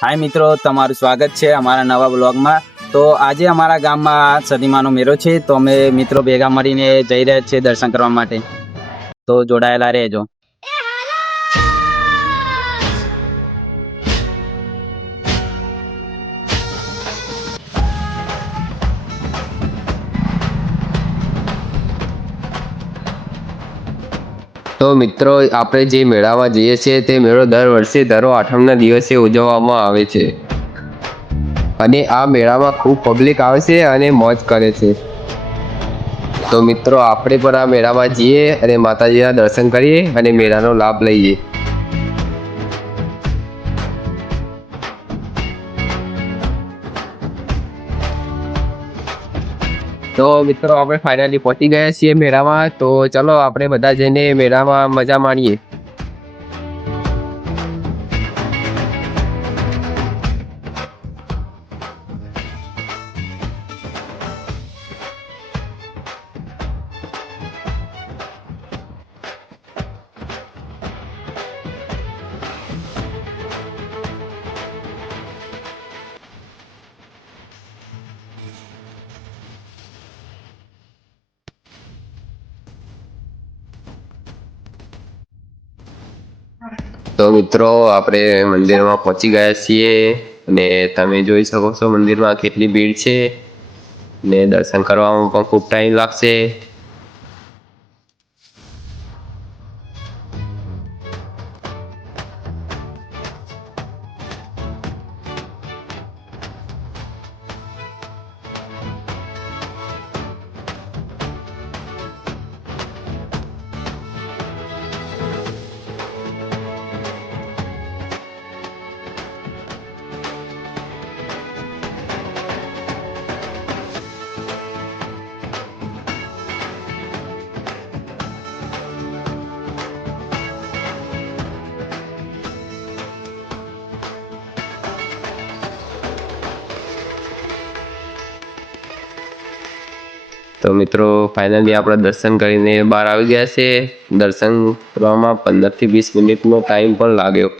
હાય મિત્રો, તમારું સ્વાગત છે અમારા નવા બ્લોગમાં। તો આજે અમારા ગામમાં સદીમાનો મેળો છે, તો અમે મિત્રો ભેગા મળીને જઈ રહ્યા છીએ દર્શન કરવા માટે। તો જોડાયેલા રહેજો। તો મિત્રો આપણે જે મેળામાં જઈએ છીએ તે મેળો દર વર્ષે ધરો આઠમના દિવસે ઉજવવામાં આવે છે અને આ મેળામાં ખૂબ પબ્લિક આવે છે અને મોજ કરે છે। તો મિત્રો આપણે પણ આ મેળામાં જઈએ અને માતાજીના દર્શન કરીએ અને મેળાનો લાભ લઈએ। તો મિત્રો આપણે ફાઇનલી પહોંચી ગયા છીએ મેળામાં। તો ચલો આપણે બધા જઈને મેળામાં મજા માણીએ। તો મિત્રો આપણે મંદિરમાં પહોંચી ગયા છીએ અને તમે જોઈ શકો છો મંદિરમાં કેટલી ભીડ છે ને દર્શન કરવામાં પણ ખૂબ ટાઈમ લાગશે। તો મિત્રો ફાઇનલી આપણે દર્શન કરીને બહાર આવી ગયા છે। દર્શન કરવામાં 15 થી 20 મિનિટનો ટાઈમ પણ લાગ્યો।